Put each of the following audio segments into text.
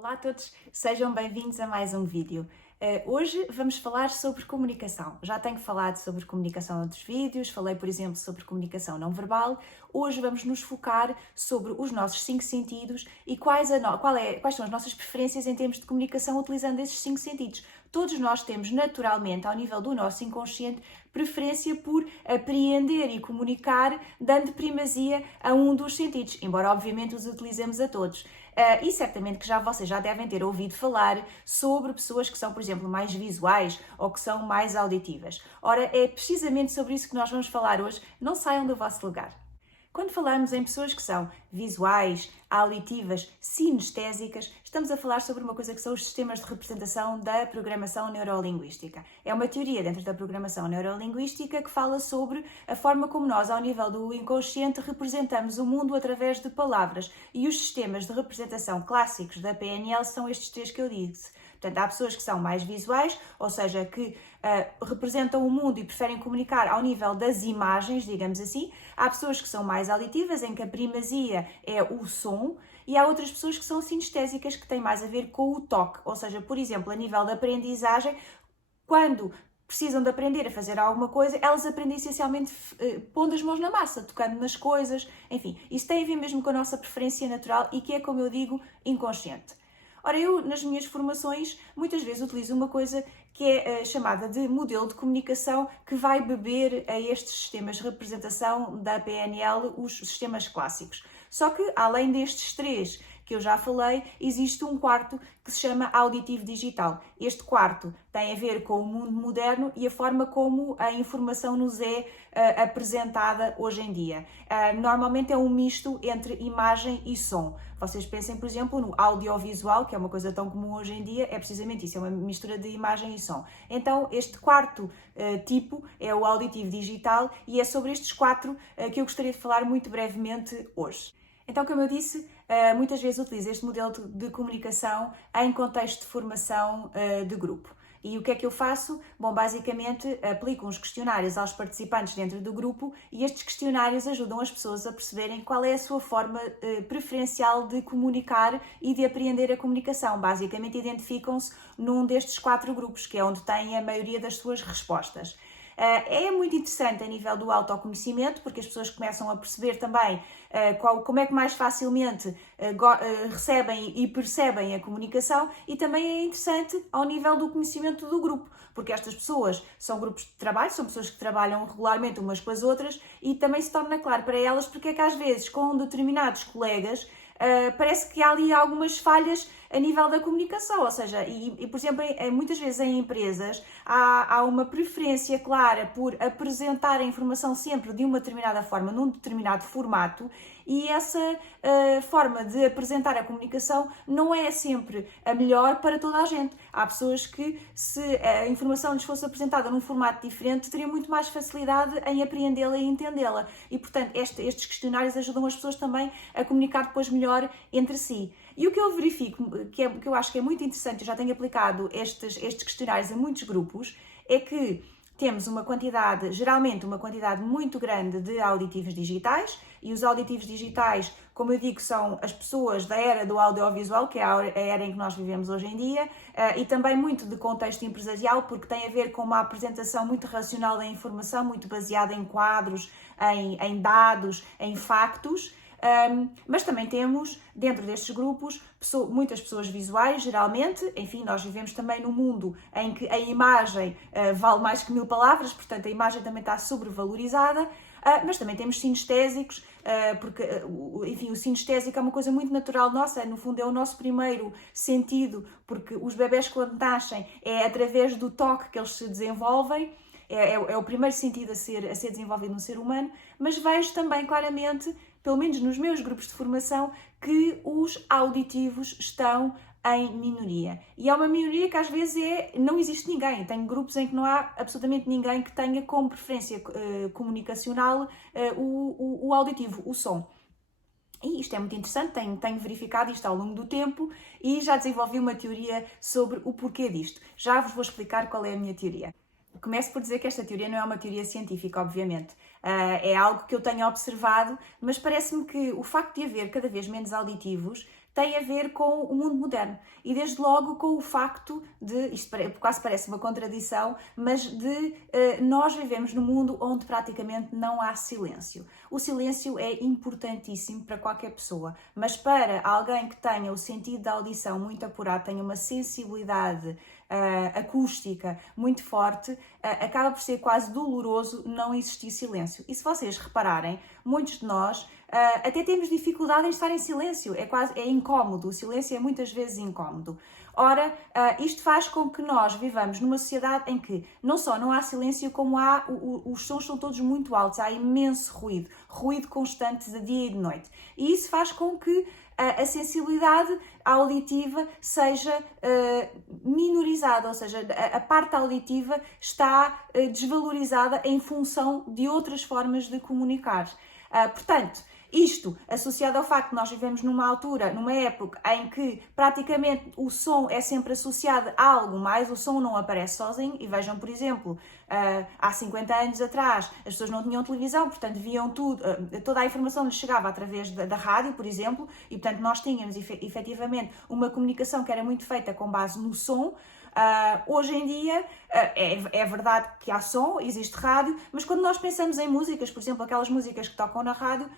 Olá a todos, sejam bem-vindos a mais um vídeo. Hoje vamos falar sobre comunicação. Já tenho falado sobre comunicação em outros vídeos, falei, por exemplo, sobre comunicação não verbal. Hoje vamos nos focar sobre os nossos 5 sentidos e quais são as nossas preferências em termos de comunicação utilizando esses 5 sentidos. Todos nós temos naturalmente, ao nível do nosso inconsciente, preferência por apreender e comunicar, dando primazia a um dos sentidos, embora obviamente os utilizemos a todos. E certamente que vocês já devem ter ouvido falar sobre pessoas que são, por exemplo, mais visuais ou que são mais auditivas. Ora, é precisamente sobre isso que nós vamos falar hoje. Não saiam do vosso lugar. Quando falamos em pessoas que são visuais, auditivas, sinestésicas, estamos a falar sobre uma coisa que são os sistemas de representação da programação neurolinguística. É uma teoria dentro da programação neurolinguística que fala sobre a forma como nós, ao nível do inconsciente, representamos o mundo através de palavras. E os sistemas de representação clássicos da PNL são estes três que eu disse. Portanto, há pessoas que são mais visuais, ou seja, que representam o mundo e preferem comunicar ao nível das imagens, digamos assim. Há pessoas que são mais auditivas, em que a primazia é o som, e há outras pessoas que são sinestésicas, que têm mais a ver com o toque. Ou seja, por exemplo, a nível da aprendizagem, quando precisam de aprender a fazer alguma coisa, elas aprendem essencialmente pondo as mãos na massa, tocando nas coisas, enfim. Isso tem a ver mesmo com a nossa preferência natural e que é, como eu digo, inconsciente. Ora, eu, nas minhas formações, muitas vezes utilizo uma coisa que é chamada de modelo de comunicação, que vai beber a estes sistemas de representação da PNL, os sistemas clássicos. Só que, além destes três que eu já falei, existe um quarto que se chama auditivo digital. Este quarto tem a ver com o mundo moderno e a forma como a informação nos é apresentada hoje em dia. Normalmente é um misto entre imagem e som. Vocês pensem, por exemplo, no audiovisual, que é uma coisa tão comum hoje em dia, é precisamente isso, é uma mistura de imagem e som. Então, este quarto tipo é o auditivo digital e é sobre estes quatro que eu gostaria de falar muito brevemente hoje. Então, como eu disse, muitas vezes utilizo este modelo de comunicação em contexto de formação de grupo. E o que é que eu faço? Bom, basicamente aplico uns questionários aos participantes dentro do grupo e estes questionários ajudam as pessoas a perceberem qual é a sua forma preferencial de comunicar e de apreender a comunicação. Basicamente identificam-se num destes 4 grupos, que é onde têm a maioria das suas respostas. É muito interessante a nível do autoconhecimento, porque as pessoas começam a perceber também como é que mais facilmente recebem e percebem a comunicação, e também é interessante ao nível do conhecimento do grupo, porque estas pessoas são grupos de trabalho, são pessoas que trabalham regularmente umas com as outras, e também se torna claro para elas porque é que às vezes com determinados colegas parece que há ali algumas falhas a nível da comunicação, ou seja, por exemplo, muitas vezes em empresas há uma preferência clara por apresentar a informação sempre de uma determinada forma, num determinado formato, e essa forma de apresentar a comunicação não é sempre a melhor para toda a gente. Há pessoas que, se a informação lhes fosse apresentada num formato diferente, teriam muito mais facilidade em apreendê-la e entendê-la. E, portanto, estes questionários ajudam as pessoas também a comunicar depois melhor entre si. E o que eu verifico, que eu acho que é muito interessante, eu já tenho aplicado estes questionários a muitos grupos, é que temos geralmente uma quantidade muito grande de auditivos digitais, e os auditivos digitais, como eu digo, são as pessoas da era do audiovisual, que é a era em que nós vivemos hoje em dia, e também muito de contexto empresarial, porque tem a ver com uma apresentação muito racional da informação, muito baseada em quadros, em dados, em factos. Mas também temos, dentro destes grupos, muitas pessoas visuais, geralmente. Enfim, nós vivemos também num mundo em que a imagem vale mais que 1000 palavras, portanto a imagem também está sobrevalorizada, mas também temos sinestésicos, porque, enfim, o sinestésico é uma coisa muito natural nossa, no fundo é o nosso primeiro sentido, porque os bebés quando nascem é através do toque que eles se desenvolvem. É o primeiro sentido a ser desenvolvido no ser humano, mas vejo também claramente, pelo menos nos meus grupos de formação, que os auditivos estão em minoria. E é uma minoria que às vezes não existe ninguém. Tenho grupos em que não há absolutamente ninguém que tenha como preferência comunicacional o auditivo, o som. E isto é muito interessante, tenho verificado isto ao longo do tempo e já desenvolvi uma teoria sobre o porquê disto. Já vos vou explicar qual é a minha teoria. Começo por dizer que esta teoria não é uma teoria científica, obviamente. É algo que eu tenho observado, mas parece-me que o facto de haver cada vez menos auditivos tem a ver com o mundo moderno e desde logo com o facto de, isto quase parece uma contradição, mas de nós vivemos num mundo onde praticamente não há silêncio. O silêncio é importantíssimo para qualquer pessoa, mas para alguém que tenha o sentido da audição muito apurado, tenha uma sensibilidade acústica muito forte, acaba por ser quase doloroso não existir silêncio. E se vocês repararem, muitos de nós até temos dificuldade em estar em silêncio, é incómodo, o silêncio é muitas vezes incómodo. Ora, isto faz com que nós vivamos numa sociedade em que não só não há silêncio, como os sons são todos muito altos, há imenso ruído, ruído constante de dia e de noite. E isso faz com que a sensibilidade auditiva seja minorizada, ou seja, a parte auditiva está desvalorizada em função de outras formas de comunicar. Portanto, isto associado ao facto de nós vivemos numa altura, numa época em que praticamente o som é sempre associado a algo mais, o som não aparece sozinho. E vejam, por exemplo, há 50 anos atrás as pessoas não tinham televisão, portanto viam tudo, toda a informação lhes chegava através da rádio, por exemplo, e portanto nós tínhamos efetivamente uma comunicação que era muito feita com base no som. Hoje em dia é verdade que há som, existe rádio, mas quando nós pensamos em músicas, por exemplo, aquelas músicas que tocam na rádio,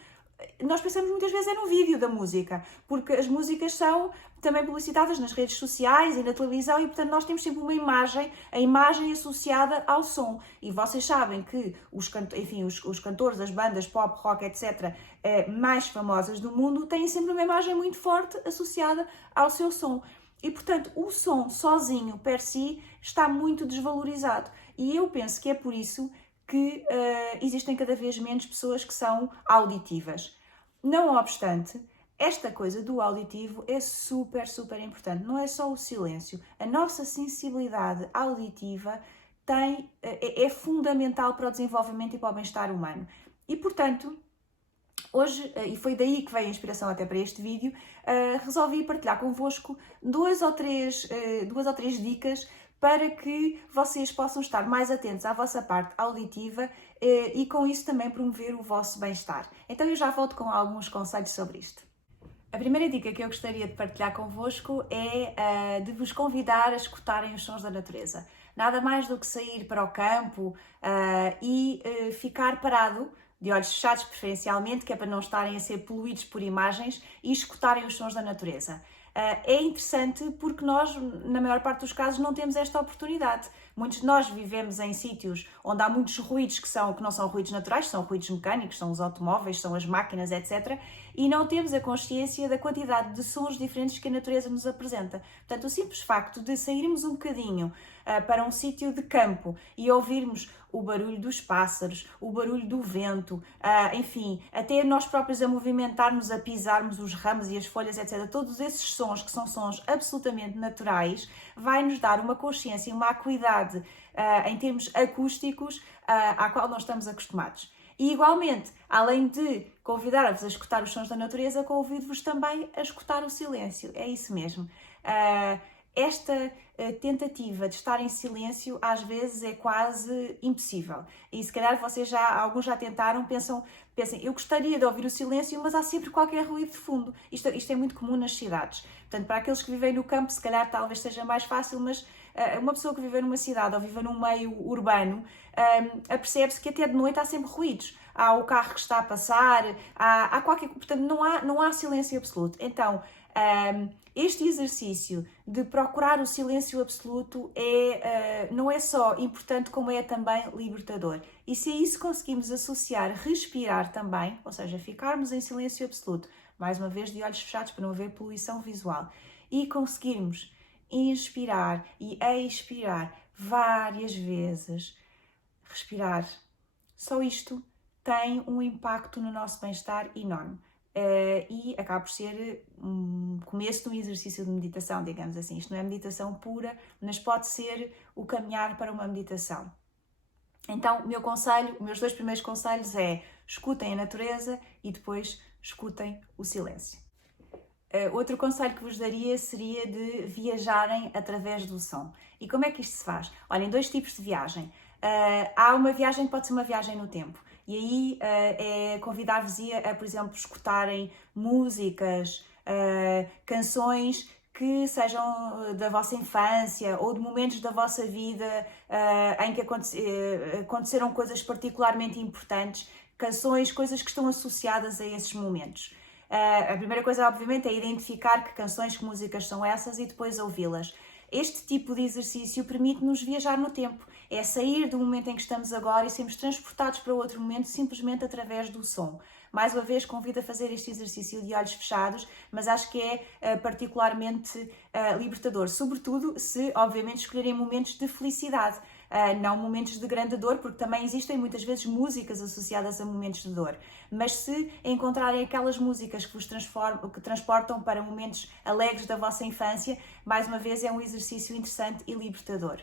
nós pensamos muitas vezes no vídeo da música, porque as músicas são também publicitadas nas redes sociais e na televisão e, portanto, nós temos sempre uma imagem, a imagem associada ao som. E vocês sabem que os cantores, as bandas pop, rock, etc., mais famosas do mundo, têm sempre uma imagem muito forte associada ao seu som. E, portanto, o som sozinho, per si, está muito desvalorizado. E eu penso que é por isso que existem cada vez menos pessoas que são auditivas. Não obstante, esta coisa do auditivo é super, super importante. Não é só o silêncio. A nossa sensibilidade auditiva é fundamental para o desenvolvimento e para o bem-estar humano. E, portanto, hoje, e foi daí que veio a inspiração até para este vídeo, resolvi partilhar convosco duas ou três dicas para que vocês possam estar mais atentos à vossa parte auditiva e com isso também promover o vosso bem-estar. Então eu já volto com alguns conselhos sobre isto. A primeira dica que eu gostaria de partilhar convosco é de vos convidar a escutarem os sons da natureza. Nada mais do que sair para o campo e ficar parado, de olhos fechados preferencialmente, que é para não estarem a ser poluídos por imagens, e escutarem os sons da natureza. É interessante porque nós, na maior parte dos casos, não temos esta oportunidade. Muitos de nós vivemos em sítios onde há muitos ruídos que não são ruídos naturais, são ruídos mecânicos, são os automóveis, são as máquinas, etc. E não temos a consciência da quantidade de sons diferentes que a natureza nos apresenta. Portanto, o simples facto de sairmos um bocadinho para um sítio de campo e ouvirmos o barulho dos pássaros, o barulho do vento, enfim, até nós próprios a movimentarmos, a pisarmos os ramos e as folhas, etc. Todos esses sons, que são sons absolutamente naturais, vai nos dar uma consciência e uma acuidade em termos acústicos à qual nós estamos acostumados. E igualmente, além de convidar-vos a escutar os sons da natureza, convido-vos também a escutar o silêncio. É isso mesmo. Esta tentativa de estar em silêncio às vezes é quase impossível. E se calhar alguns já tentaram, pensem, eu gostaria de ouvir o silêncio, mas há sempre qualquer ruído de fundo. Isto é muito comum nas cidades. Portanto, para aqueles que vivem no campo, se calhar talvez seja mais fácil, mas uma pessoa que vive numa cidade ou vive num meio urbano, apercebe-se que até de noite há sempre ruídos. Há o carro que está a passar, há qualquer... Portanto, não há silêncio absoluto. Então, este exercício de procurar o silêncio absoluto não é só importante, como é também libertador. E se a isso conseguimos associar respirar também, ou seja, ficarmos em silêncio absoluto, mais uma vez de olhos fechados para não haver poluição visual, e conseguirmos inspirar e expirar várias vezes, respirar, só isto tem um impacto no nosso bem-estar enorme. E acaba por ser um começo de um exercício de meditação, digamos assim. Isto não é meditação pura, mas pode ser o caminhar para uma meditação. Então, meus dois primeiros conselhos é: escutem a natureza e depois escutem o silêncio. Outro conselho que vos daria seria de viajarem através do som. E como é que isto se faz? Olhem, dois tipos de viagem. há uma viagem que pode ser uma viagem no tempo. E aí é convidar-vos a, por exemplo, escutarem músicas, canções que sejam da vossa infância ou de momentos da vossa vida em que aconteceram coisas particularmente importantes, canções, coisas que estão associadas a esses momentos. A primeira coisa, obviamente, é identificar que canções, que músicas são essas e depois ouvi-las. Este tipo de exercício permite-nos viajar no tempo. É sair do momento em que estamos agora e sermos transportados para outro momento simplesmente através do som. Mais uma vez, convido a fazer este exercício de olhos fechados, mas acho que é particularmente libertador, sobretudo se, obviamente, escolherem momentos de felicidade. Não momentos de grande dor, porque também existem muitas vezes músicas associadas a momentos de dor, mas se encontrarem aquelas músicas que vos transportam para momentos alegres da vossa infância, mais uma vez é um exercício interessante e libertador.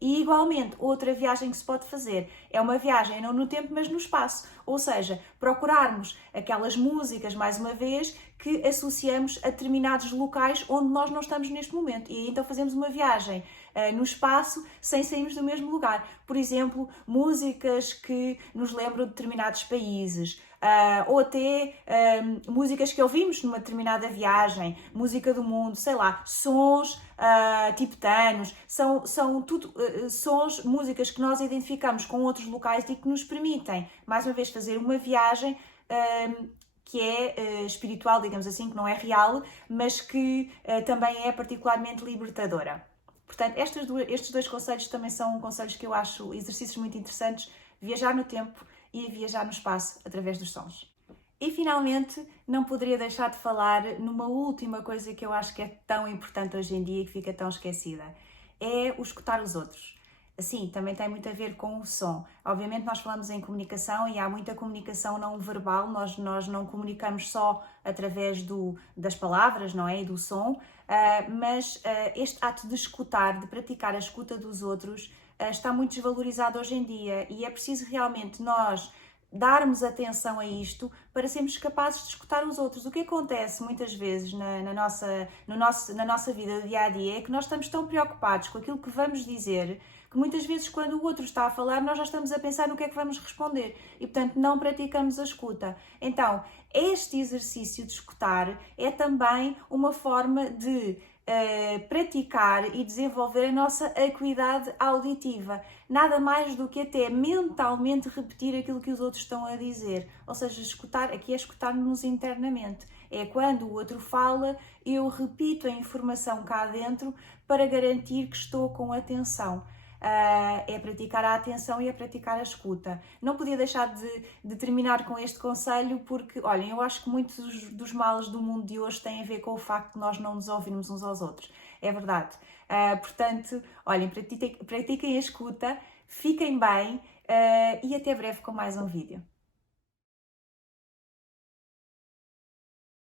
E igualmente, outra viagem que se pode fazer é uma viagem não no tempo, mas no espaço. Ou seja, procurarmos aquelas músicas, mais uma vez, que associamos a determinados locais onde nós não estamos neste momento. E aí então fazemos uma viagem no espaço sem sairmos do mesmo lugar. Por exemplo, músicas que nos lembram de determinados países. Ou até músicas que ouvimos numa determinada viagem, música do mundo, sei lá, sons tibetanos, são tudo sons, músicas que nós identificamos com outros locais e que nos permitem, mais uma vez, fazer uma viagem que é espiritual, digamos assim, que não é real, mas que também é particularmente libertadora. Portanto, estes dois conselhos também são conselhos que eu acho exercícios muito interessantes: viajar no tempo e viajar no espaço através dos sons. E finalmente, não poderia deixar de falar numa última coisa que eu acho que é tão importante hoje em dia e que fica tão esquecida: é o escutar os outros. Assim, também tem muito a ver com o som. Obviamente nós falamos em comunicação e há muita comunicação não verbal, nós não comunicamos só através das palavras, não é? E do som, mas este ato de escutar, de praticar a escuta dos outros, está muito desvalorizado hoje em dia e é preciso realmente nós darmos atenção a isto para sermos capazes de escutar os outros. O que acontece muitas vezes na nossa vida do dia a dia é que nós estamos tão preocupados com aquilo que vamos dizer que muitas vezes quando o outro está a falar nós já estamos a pensar no que é que vamos responder e portanto não praticamos a escuta. Então este exercício de escutar é também uma forma de praticar e desenvolver a nossa acuidade auditiva. Nada mais do que até mentalmente repetir aquilo que os outros estão a dizer. Ou seja, escutar, aqui é escutar-nos internamente. É quando o outro fala, eu repito a informação cá dentro para garantir que estou com atenção. É praticar a atenção e é praticar a escuta. Não podia deixar de terminar com este conselho porque, olhem, eu acho que muitos dos males do mundo de hoje têm a ver com o facto de nós não nos ouvirmos uns aos outros. É verdade. Portanto, olhem, pratiquem a escuta, fiquem bem e até breve com mais um vídeo.